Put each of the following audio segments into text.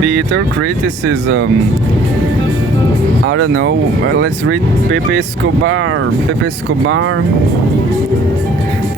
Bitter criticism. I don't know. Let's read Pepe Escobar. Pepe Escobar.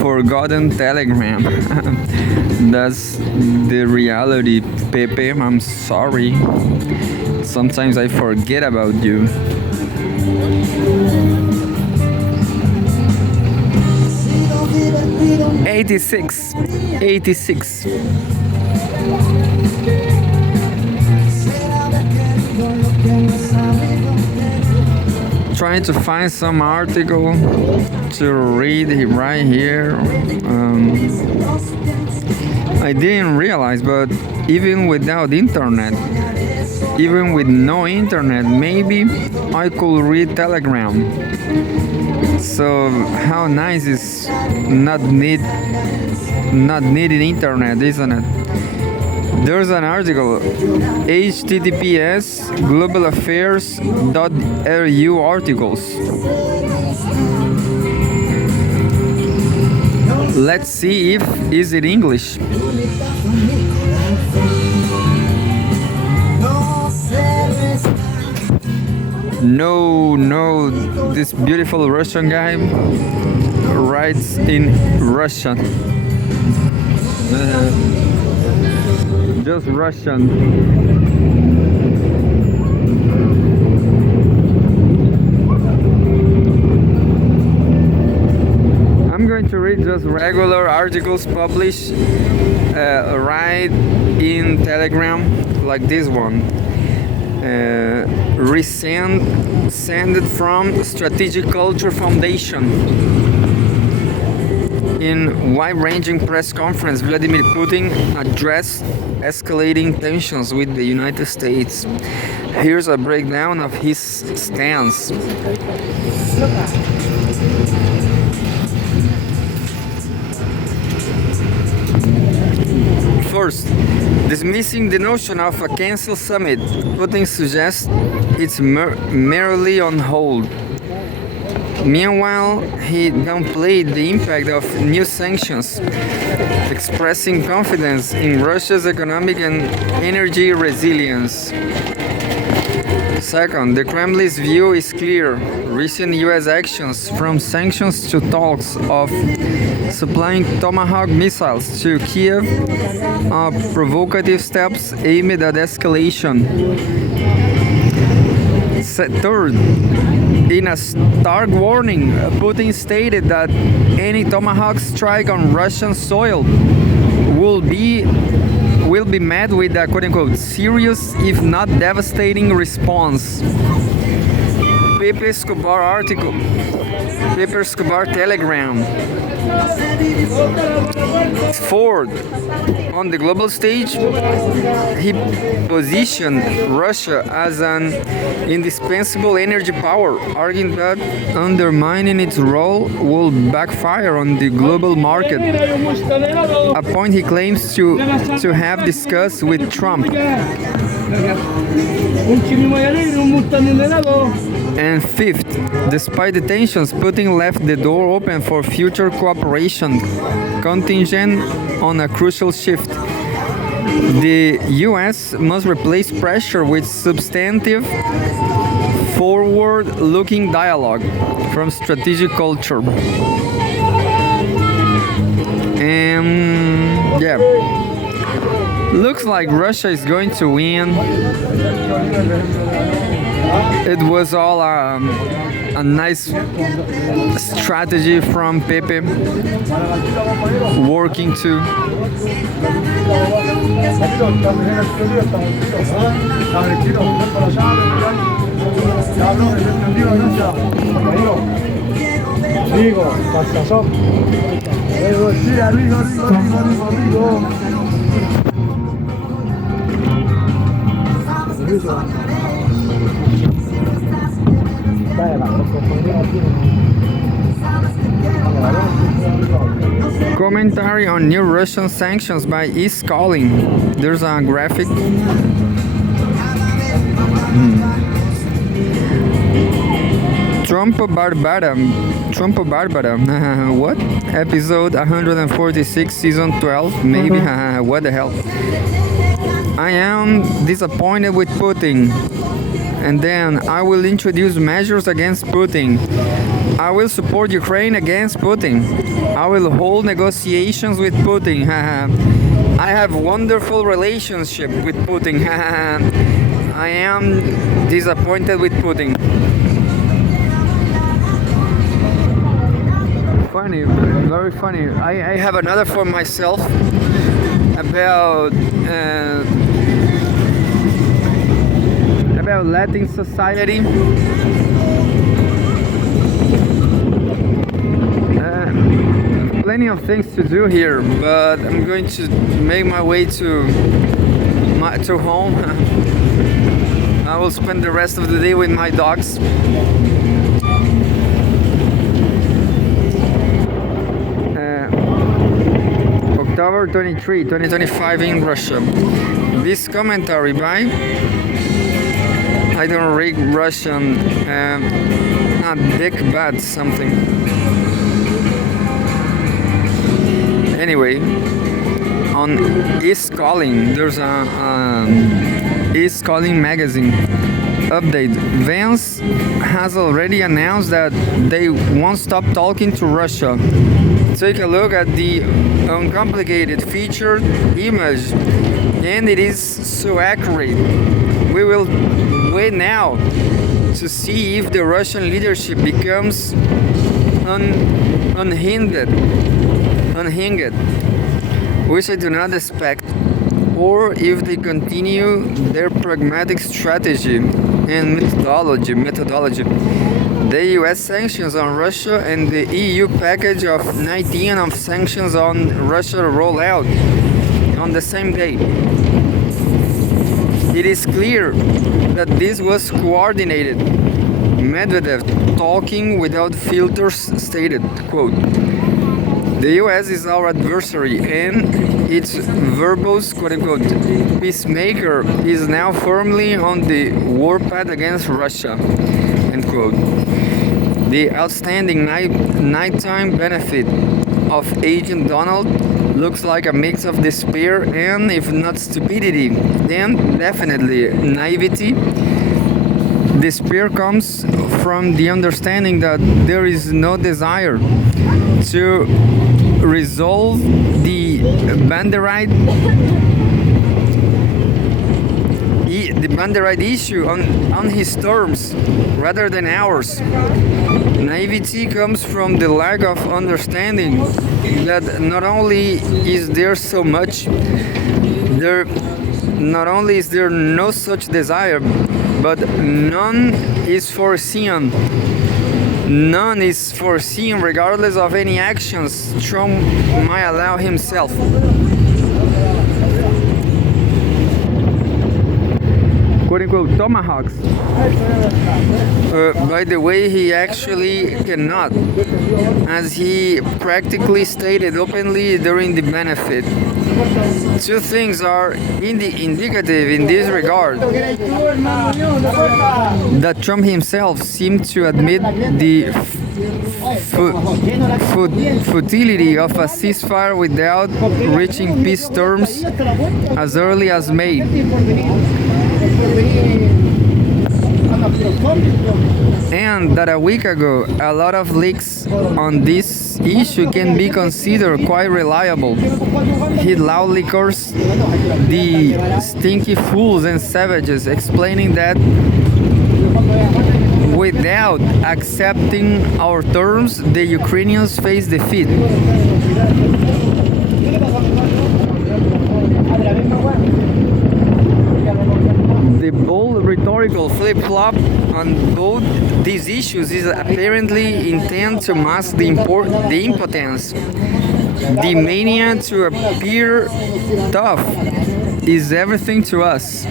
Forgotten telegram. That's the reality, Pepe. I'm sorry. Sometimes I forget about you. 86. 86. Trying to find some article to read right here. I didn't realize, but even without internet, even with no internet, maybe I could read Telegram. So how nice is not needing internet, isn't it? There's an article, https globalaffairs.ru articles. Let's see if is it English. No, this beautiful Russian guy writes in Russian. Just Russian. I'm going to read just regular articles published right in Telegram, like this one. Sent from Strategic Culture Foundation. In wide-ranging press conference, Vladimir Putin addressed escalating tensions with the United States. Here's a breakdown of his stance. First, dismissing the notion of a cancelled summit, Putin suggests it's merely on hold. Meanwhile, he downplayed the impact of new sanctions, expressing confidence in Russia's economic and energy resilience. Second, the Kremlin's view is clear. Recent U.S. actions, from sanctions to talks of supplying Tomahawk missiles to Kiev, are provocative steps aimed at escalation. Third, in a stark warning, Putin stated that any Tomahawk strike on Russian soil will be met with a quote-unquote serious, if not devastating, response. Pepe Escobar article. Pepe Escobar telegram. Fourth, on the global stage, he positioned Russia as an indispensable energy power, arguing that undermining its role will backfire on the global market, a point he claims to have discussed with Trump. And fifth, despite the tensions, Putin left the door open for future cooperation, contingent on a crucial shift. The U.S. must replace pressure with substantive, forward-looking dialogue from strategic culture. And yeah, looks like Russia is going to win. It was all a nice strategy from Pepe, working to commentary on new Russian sanctions by East Calling. There's a graphic. Trump Barbara. What? Episode 146, season 12. Maybe. What the hell? I am disappointed with Putin. And then I will introduce measures against Putin. I will support Ukraine against Putin. I will hold negotiations with Putin. I have wonderful relationship with Putin. I am disappointed with Putin. Funny, very funny. I have another for myself about Latin society. Plenty of things to do here, but I'm going to make my way to home. I will spend the rest of the day with my dogs. October 23, 2025 in Russia. This commentary by I don't read Russian. Dick bad something. Anyway, on East Calling, there's a East Calling magazine update. Vance has already announced that they won't stop talking to Russia. Take a look at the uncomplicated featured image, and it is so accurate. We will wait now to see if the Russian leadership becomes unhinged, which I do not expect, or if they continue their pragmatic strategy and methodology. The US sanctions on Russia and the EU package of 19 of sanctions on Russia roll out on the same day. It is clear that this was coordinated. Medvedev, talking without filters, stated, quote, "The US is our adversary and its verbose, quote-unquote, peacemaker is now firmly on the warpath against Russia," end quote. The outstanding nighttime benefit of Agent Donald looks like a mix of despair and, if not stupidity, then definitely naivety. Despair comes from the understanding that there is no desire to resolve the Banderite issue on his terms rather than ours. Naivety comes from the lack of understanding that not only is there no such desire, but none is foreseen. None is foreseen regardless of any actions Trump might allow himself. "Quote-unquote tomahawks." By the way, he actually cannot, as he practically stated openly during the benefit. Two things are indicative in this regard. That Trump himself seemed to admit the futility of a ceasefire without reaching peace terms as early as May. And that a week ago, a lot of leaks on this issue can be considered quite reliable. He loudly cursed the stinky fools and savages, explaining that without accepting our terms, the Ukrainians face defeat. The bold rhetorical flip-flop on both these issues is apparently intent to mask the impotence. The mania to appear tough is everything to us.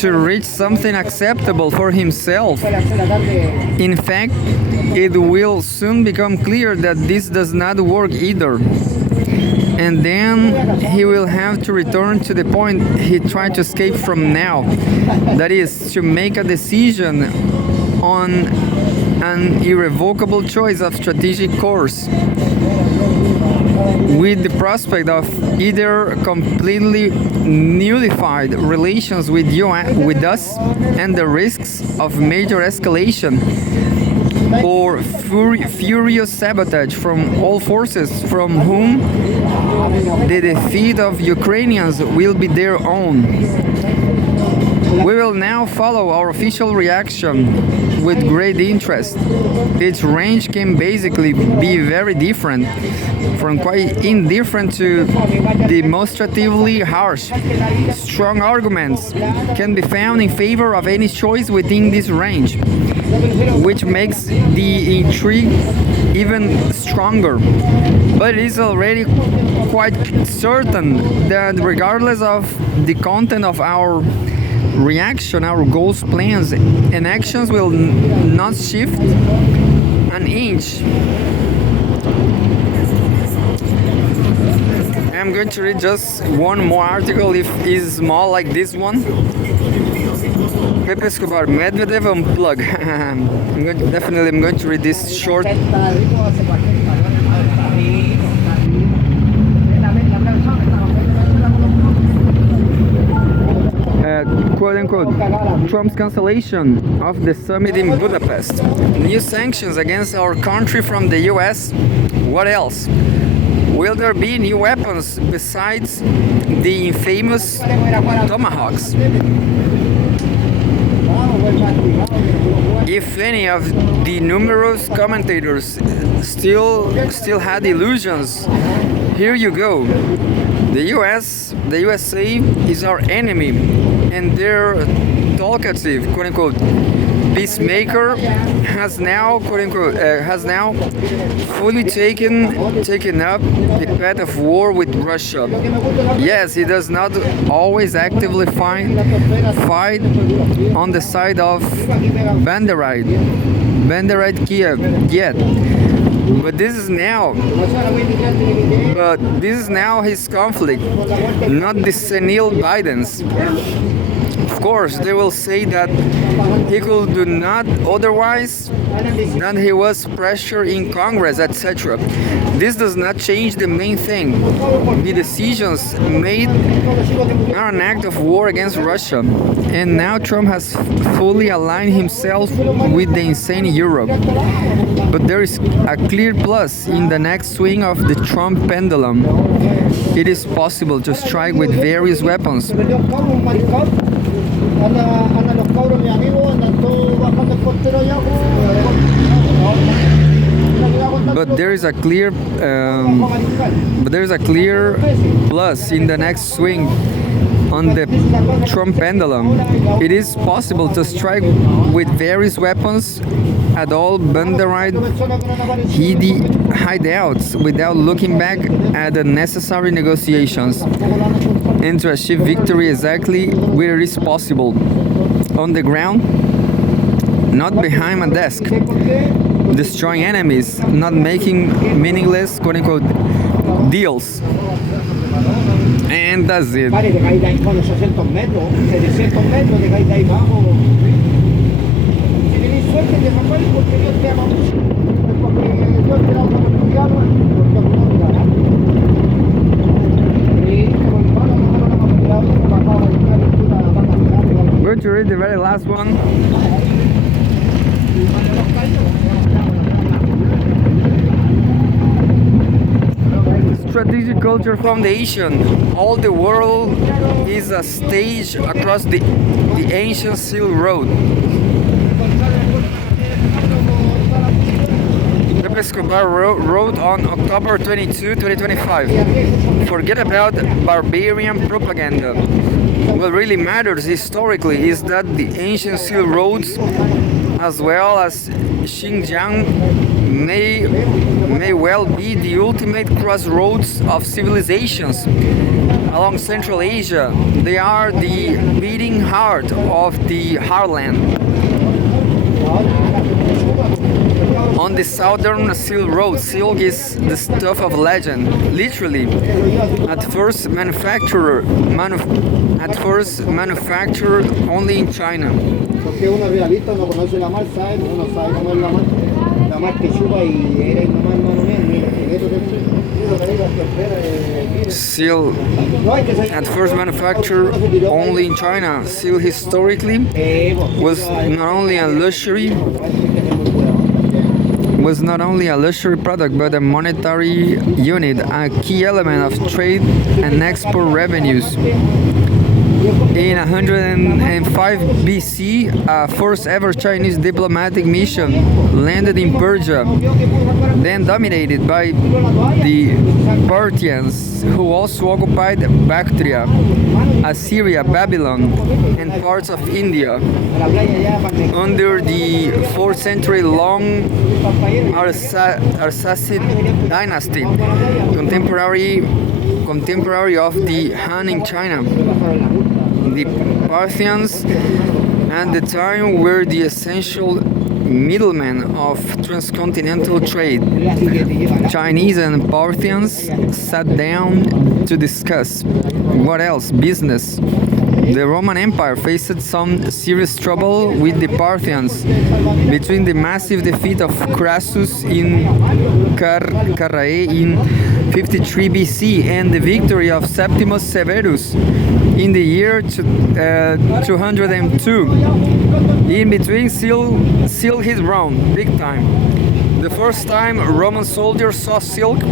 To reach something acceptable for himself. In fact, it will soon become clear that this does not work either. And then he will have to return to the point he tried to escape from now. That is, to make a decision on an irrevocable choice of strategic course. with the prospect of either completely nullified relations with us and the risks of major escalation, or furious sabotage from all forces from whom the defeat of Ukrainians will be their own. We will now follow our official reaction with great interest. Its range can basically be very different, from quite indifferent to demonstratively harsh. Strong arguments can be found in favor of any choice within this range, which makes the intrigue even stronger. But it is already quite certain that regardless of the content of our reaction, our goals, plans, and actions will not shift an inch. I'm going to read just one more article if it's small like this one. Pepe Escobar, Medvedev unplug. I'm going to read this short. Quote unquote, Trump's cancellation of the summit in Budapest. New sanctions against our country from the US. What else? Will there be new weapons besides the infamous tomahawks? If any of the numerous commentators still had illusions, here you go. The USA is our enemy, and their talkative, quote unquote, peacemaker has now, quote unquote, fully taken up the path of war with Russia. Yes, he does not always actively fight on the side of Banderite Kiev yet. But this is now his conflict, not the senile Biden's. Of course, they will say that he could do not otherwise, that he was pressure in Congress, etc. This does not change the main thing. The decisions made are an act of war against Russia, and now Trump has fully aligned himself with the insane Europe. But there is a clear plus in the next swing of the Trump pendulum. It is possible to strike with various weapons. But there is a clear plus in the next swing on the Trump pendulum. It is possible to strike with various weapons at all Banderite hideouts without looking back at the necessary negotiations, and to achieve victory exactly where it is possible, on the ground, not behind a desk, destroying enemies, not making meaningless, quote unquote, deals. And that's it. I'm going to read the very last one. Strategic Culture Foundation. All the world is a stage across the ancient Silk Road. Pepe Escobar wrote on October 22, 2025, "Forget about barbarian propaganda. What really matters historically is that the ancient Silk Roads, as well as Xinjiang, may well be the ultimate crossroads of civilizations. Along Central Asia, they are the beating heart of the heartland. On the southern Silk Road, silk is the stuff of legend, literally. At first manufactured only in China. Seal at first manufactured only in China. Seal historically was not only a luxury product but a monetary unit, a key element of trade and export revenues. In 105 BC, a first ever Chinese diplomatic mission landed in Persia, then dominated by the Parthians, who also occupied Bactria, Assyria, Babylon, and parts of India. Under the 4th century long Arsacid dynasty, contemporary of the Han in China. The Parthians at the time were the essential middlemen of transcontinental trade. Chinese and Parthians sat down to discuss what else? Business. The Roman Empire faced some serious trouble with the Parthians between the massive defeat of Crassus in Carrhae in 53 BC and the victory of Septimus Severus in the year 202. In between, seal his ground, big time. The first time Roman soldiers saw silk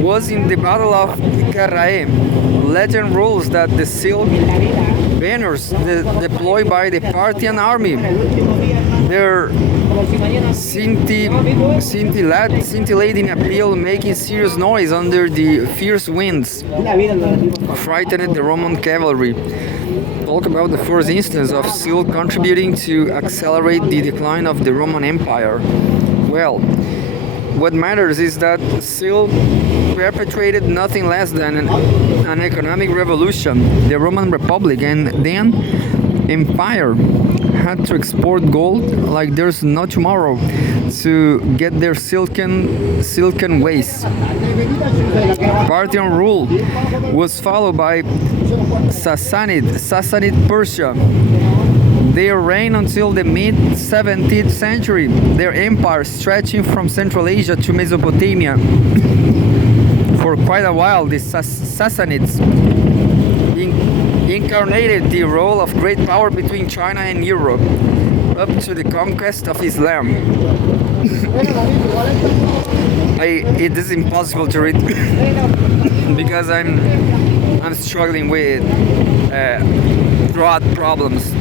was in the Battle of Carrhae. Legend rules that the silk banners deployed by the Parthian army, their scintillating appeal making serious noise under the fierce winds, frightened the Roman cavalry. Talk about the first instance of silk contributing to accelerate the decline of the Roman Empire. Well, what matters is that silk perpetrated nothing less than an economic revolution. The Roman Republic and then Empire had to export gold like there's no tomorrow to get their silken waste. Parthian rule was followed by Sassanid Persia. They reigned until the mid-17th century, their empire stretching from Central Asia to Mesopotamia. For quite a while, the Sassanids incarnated the role of great power between China and Europe, up to the conquest of Islam. It is impossible to read because I'm struggling with throat problems.